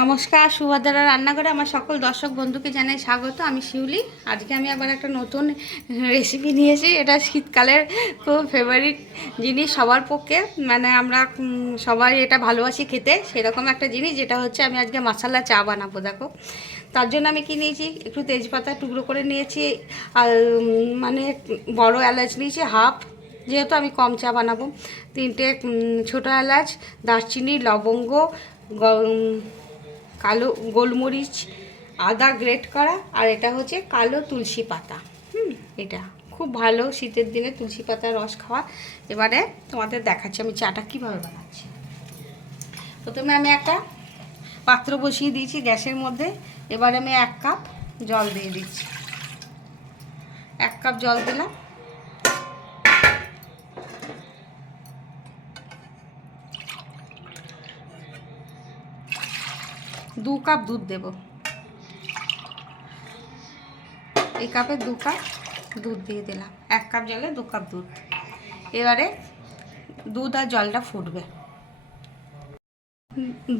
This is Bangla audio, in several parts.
নমস্কার, সুভদ্রা রান্নাঘরে আমার সকল দর্শক বন্ধুকে জানাই স্বাগত। আমি শিউলি। আজকে আমি আবার একটা নতুন রেসিপি নিয়েছি। এটা শীতকালের খুব ফেভারিট জিনিস সবার পক্ষে, মানে আমরা সবাই এটা ভালোবাসি খেতে। সেরকম একটা জিনিস যেটা হচ্ছে আমি আজকে মশালা চা বানাবো। দেখো, তার জন্য আমি কি নিয়েছি, একটু তেজপাতা টুকরো করে নিয়েছি, আর মানে বড় এলাচ নিয়েছি হাফ, যেহেতু আমি কম চা বানাবো। 3টে ছোটো এলাচ, দারচিনি, লবঙ্গ, কালো গোলমরিচ, আদা গ্রেট করা, আর এটা হচ্ছে কালো তুলসী পাতা। এটা খুব ভালো শীতের দিনে তুলসী পাতার রস খাওয়া। এবারে তোমাদের দেখাচ্ছি আমি চাটা কীভাবে বানাচ্ছি। প্রথমে আমি একটা পাত্র বসিয়ে দিয়েছি গ্যাসের মধ্যে। এবারে আমি 1 কাপ জল দিয়ে দিচ্ছি। 1 কাপ জল দিলাম। দু কাপ দুধ দেব। এই কাপে 2 কাপ দুধ দিয়ে দিলাম। 1 কাপ জলে 2 কাপ দুধ। এবারে দুধ আর জলটা ফুটবে।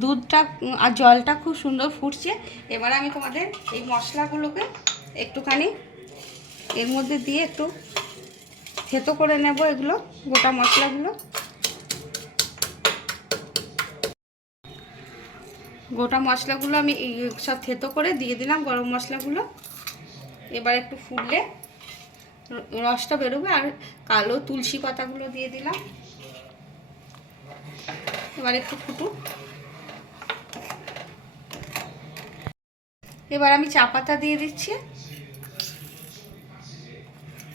দুধটা আর জলটা খুব সুন্দর ফুটছে। এবারে আমি তোমাদের এই মশলাগুলোকে একটুখানি এর মধ্যে দিয়ে একটু থেতো করে নেব। এগুলো গোটা মশলাগুলো, আমি সব থেতো করে দিয়ে দিলাম গরম মশলাগুলো। এবার একটু ফুটলে রসটা বেরোবে। আর কালো তুলসী পাতাগুলো দিয়ে দিলাম। এবার একটু ফুটুক। এবার আমি চা পাতা দিয়ে দিচ্ছি।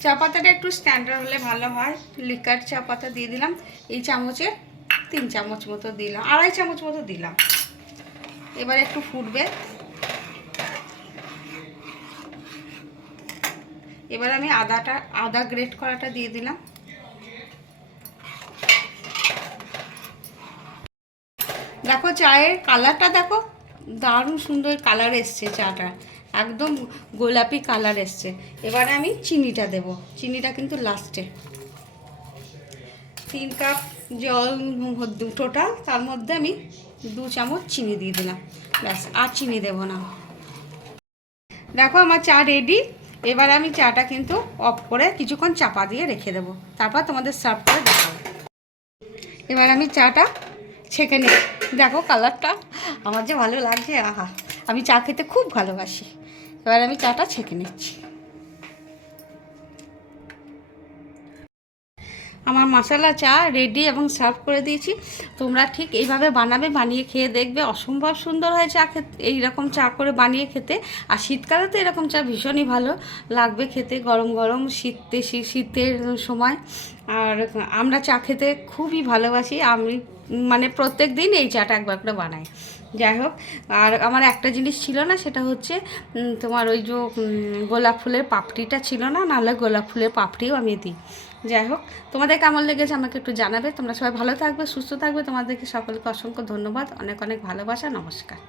চা পাতাটা একটু স্ট্যান্ডার্ড হলে ভালো হয়। লিকার চা পাতা দিয়ে দিলাম। এই চামচের 3 চামচ মতো দিলাম, 2.5 চামচ মতো দিলাম। এবার একটু ফুটবে। এবার আমি আদা গ্রেট করাটা দিয়ে দিলাম। দেখো চায়ের কালারটা দেখো, দারুণ সুন্দর কালার এসছে। চাটা একদম গোলাপি কালার এসছে। এবারে আমি চিনিটা দেব। চিনিটা কিন্তু লাস্টে। 3 কাপ জল টোটাল, তার মধ্যে আমি 2 চামচ চিনি দিয়ে দিলাম। ব্যাস, আর চিনি দেব না। দেখো আমার চা রেডি। এবার আমি চাটা কিন্তু অফ করে কিছুক্ষণ চাপা দিয়ে রেখে দেবো। তারপর তোমাদের সার্ভ করে দেখাবো। এবার আমি চাটা ছেঁকে নিই। দেখো কালারটা আমার যে ভালো লাগছে, আহা! আমি চা খেতে খুব ভালোবাসি। এবার আমি চাটা ছেঁকে নিচ্ছি। আমার মশলা চা রেডি এবং সার্ভ করে দিয়েছি। তোমরা ঠিক এইভাবে বানাবে, বানিয়ে খেয়ে দেখবে অসম্ভব সুন্দর হয় চা খেতে। এইরকম চা করে বানিয়ে খেতে। আর শীতকালে তো এরকম চা ভীষণই ভালো লাগবে খেতে, গরম গরম শীতের সময়। আর আমরা চা খেতে খুবই ভালোবাসি। আমি মানে প্রত্যেক দিন এই চাটা একবার করে বানাই। যাই হোক, আর আমার একটা জিনিস ছিল না, সেটা হচ্ছে তোমার ওই যে গোলাপ ফুলের পাপড়িটা ছিল না, নাহলে গোলাপ ফুলের পাপড়িও আমি দিই। যাই হোক, তোমাদের কেমন লেগেছে আমাকে একটু জানাবে। তোমরা সবাই ভালো থাকবে, সুস্থ থাকবে। তোমাদেরকে সকলকে অসংখ্য ধন্যবাদ, অনেক অনেক ভালোবাসা। নমস্কার।